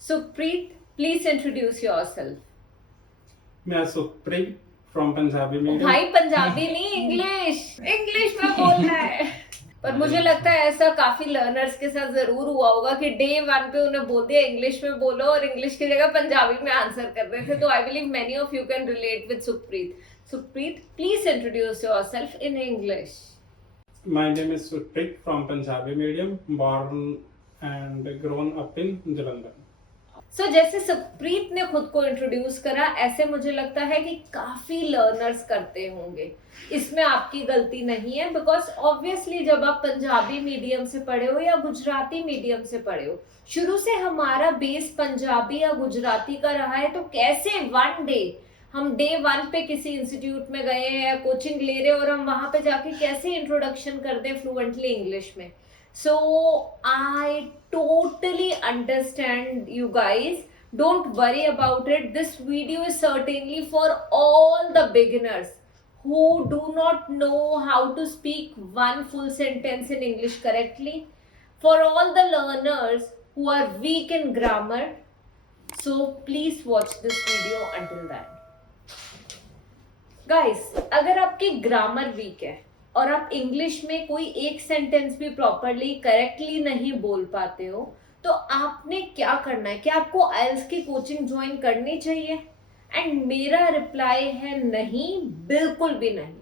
Sukhpreet, please introduce yourself. मैं Sukhpreet from Punjabi medium. भाई पंजाबी नहीं, इंग्लिश में बोलना है। पर मुझे लगता है ऐसा काफी लर्नर्स के साथ जरूर हुआ होगा कि डे वन पे उन्हें बोल दिया इंग्लिश में बोलो और इंग्लिश की जगह पंजाबी में आंसर कर रहे थे। तो I believe many of you can relate with Sukhpreet. Sukhpreet, please introduce yourself in English. My name is Sukhpreet from Punjabi medium, born and grown up in Jalandhar. सो जैसे सुखप्रीत ने खुद को इंट्रोड्यूस करा, ऐसे मुझे लगता है कि काफी लर्नर्स करते होंगे. इसमें आपकी गलती नहीं है, बिकॉज ऑब्वियसली जब आप पंजाबी मीडियम से पढ़े हो या गुजराती मीडियम से पढ़े हो, शुरू से हमारा बेस पंजाबी या गुजराती का रहा है, तो कैसे वन डे हम डे वन पे किसी इंस्टीट्यूट में गए हैं या कोचिंग ले रहे हो और हम वहां पे जाके कैसे इंट्रोडक्शन कर दें फ्लुएंटली इंग्लिश में. So I totally understand you guys. Don't worry about it. This video is certainly for all the beginners who do not know how to speak one full sentence in English correctly. For all the learners who are weak in grammar. So please watch this video until then. Guys, अगर आपकी grammar week है और आप English में कोई एक sentence भी properly correctly नहीं बोल पाते हो, तो आपने क्या करना है? क्या आपको आइल्स की कोचिंग ज्वाइन करनी चाहिए? एंड मेरा रिप्लाई है नहीं, बिल्कुल भी नहीं.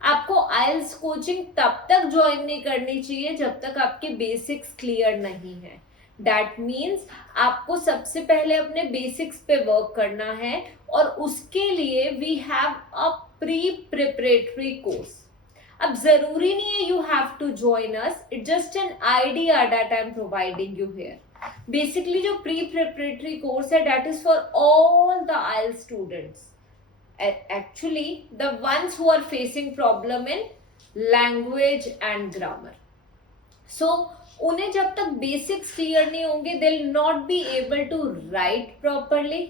आपको आइल्स कोचिंग तब तक ज्वाइन नहीं करनी चाहिए जब तक आपके बेसिक्स क्लियर नहीं है. दैट मीन्स आपको सबसे पहले अपने बेसिक्स पे वर्क करना है और उसके लिए we have a pre preparatory course. अब जरूरी नहीं है you have to join us, it just an idea that I am providing you here. Basically जो प्री प्रिपरेटरी कोर्स है that is for all the IELTS students, actually the ones who are facing problem in language and grammar. So उन्हें जब तक basics clear नहीं होंगे they will not be able to write properly,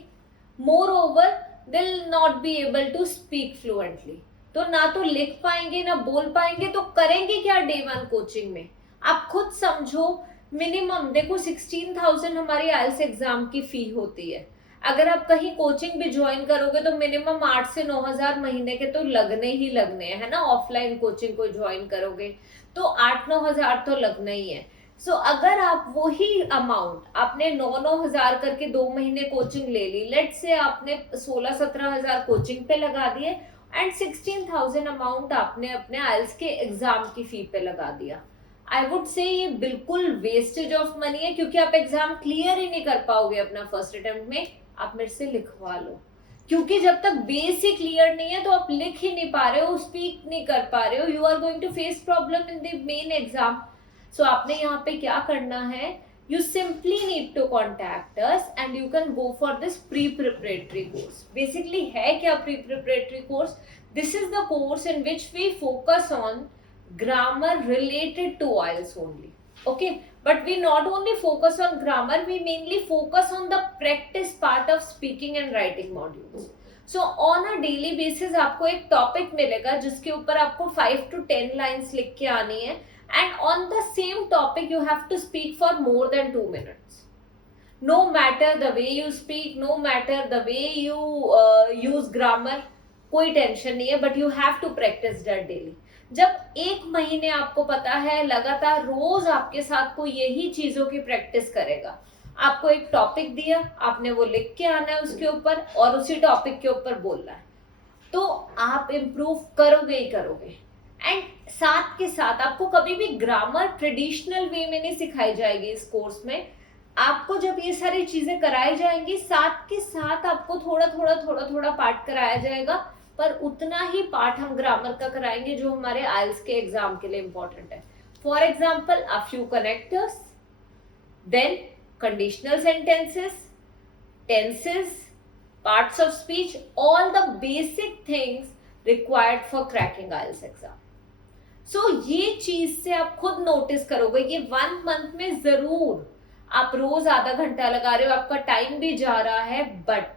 more over they will not be able to speak fluently. तो ना तो लिख पाएंगे ना बोल पाएंगे, तो करेंगे क्या डे वन कोचिंग में? आप खुद समझो. मिनिमम देखो 16,000 हमारी आइल्स एग्जाम की फी होती है. अगर आप कहीं कोचिंग भी ज्वाइन करोगे तो मिनिमम 8 से 9,000 महीने के तो लगने ही लगने हैं, है ना. ऑफलाइन कोचिंग को ज्वाइन करोगे तो 8-9,000 तो लगना ही है. सो अगर आप वही अमाउंट आपने 9-9,000 करके 2 महीने कोचिंग ले ली, लेट्स से आपने 16-17,000 कोचिंग पे लगा दिए एंड 16,000 अमाउंट आपने अपने आइल्स के एग्जाम की फी पे लगा दिया. आई वुड से ये बिल्कुल वेस्टेज ऑफ मनी है, क्योंकि आप एग्जाम क्लियर ही नहीं कर पाओगे अपना फर्स्ट अटेम्प्ट में. आप मेरे से लिखवा लो, क्योंकि जब तक बेस ही क्लियर नहीं है तो आप लिख ही नहीं पा रहे हो, स्पीक नहीं कर पा रहे हो. You are going to face problem in the main exam. So आपने यहाँ पे क्या करना है? You simply need to contact us and you can go for this pre-preparatory course. Basically है क्या pre-preparatory course? This is the course in which we focus on grammar related to IELTS only. Okay, but we not only focus on grammar, we mainly focus on the practice part of speaking and writing modules. So on a daily basis आपको एक topic मिलेगा जिसके ऊपर आपको 5 to 10 lines लिख के आनी है. And on the same topic you have to speak for more than 2 minutes. No matter the way you speak, no matter the way you use grammar, कोई टेंशन नहीं है, but you have to practice that daily. जब एक महीने आपको पता है लगातार रोज आपके साथ कोई यही चीजों की प्रैक्टिस करेगा, आपको एक टॉपिक दिया, आपने वो लिख के आना है उसके ऊपर और उसी टॉपिक के ऊपर बोलना है, तो आप इम्प्रूव करोगे ही करोगे. एंड साथ के साथ आपको कभी भी ग्रामर ट्रेडिशनल वे में नहीं सिखाई जाएगी इस कोर्स में. आपको जब ये सारी चीजें कराई जाएंगी, साथ के साथ आपको थोड़ा पार्ट कराया जाएगा, पर उतना ही पार्ट हम ग्रामर का कराएंगे जो हमारे आइल्स के एग्जाम के लिए इंपॉर्टेंट है. For example a few connectors, then conditional sentences, tenses, parts of speech, all the basic things required for cracking IELTS exam. So ये चीज से आप खुद नोटिस करोगे कि 1 मंथ में जरूर आप रोज आधा घंटा लगा रहे हो, आपका टाइम भी जा रहा है, बट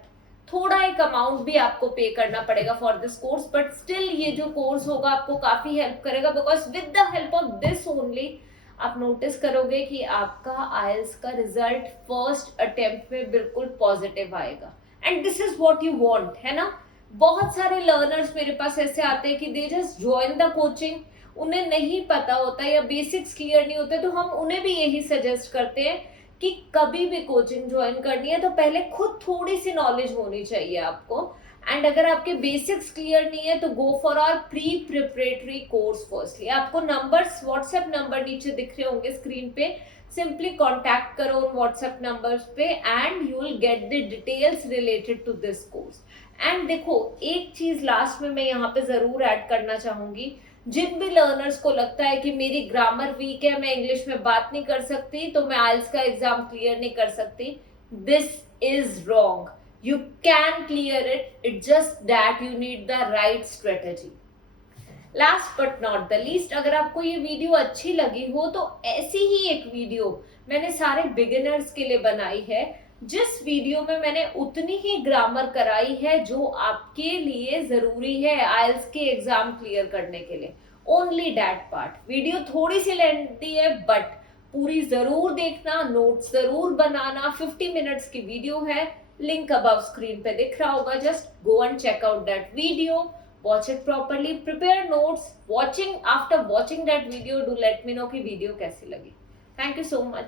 थोड़ा एक अमाउंट भी आपको पे करना पड़ेगा for this course. But still ये जो कोर्स होगा आपको काफी हेल्प करेगा, because with the help of this only आप नोटिस करोगे कि आपका आइल्स का रिजल्ट फर्स्ट अटेम्प्ट में बिल्कुल पॉजिटिव आएगा, and this is what you want, है ना। बहुत सारे लर्नर्स मेरे पास ऐसे आते हैं कि they just join the coaching, उन्हें नहीं पता होता या बेसिक्स क्लियर नहीं होते, तो हम उन्हें भी यही सजेस्ट करते हैं कि कभी भी कोचिंग ज्वाइन करनी है तो पहले खुद थोड़ी सी नॉलेज होनी चाहिए आपको, एंड अगर आपके बेसिक्स क्लियर नहीं है तो go for our pre preparatory course firstly. आपको नंबर्स, व्हाट्सएप नंबर नीचे दिख रहे होंगे स्क्रीन पे, सिंपली कॉन्टैक्ट करो उन व्हाट्सएप नंबर्स पे and you will get the details related to this course. And देखो, एक चीज लास्ट में मैं यहाँ पे जरूर ऐड करना चाहूंगी, जिन भी लर्नर्स को लगता है कि मेरी ग्रामर वीक है, मैं इंग्लिश में बात नहीं कर सकती तो मैं आइल्स का एग्जाम क्लियर नहीं कर सकती, this is wrong. You can clear it, it's just that you need the right strategy. Last but not the least, अगर आपको ये वीडियो अच्छी लगी हो तो ऐसी ही एक वीडियो मैंने सारे बिगिनर्स के लिए बनाई है, जिस वीडियो में मैंने उतनी ही ग्रामर कराई है जो आपके लिए जरूरी है आइल्स के एग्जाम क्लियर करने के लिए, ओनली दैट पार्ट। वीडियो थोड़ी सी लेंथी है बट पूरी जरूर देखना, नोट्स जरूर बनाना, 50 मिनट्स की वीडियो है, लिंक अबव स्क्रीन पे दिख रहा होगा, just go and check out that video, watch it properly, prepare notes, watching after watching that video do let me know कि वीडियो कैसी लगी। Thank you so much.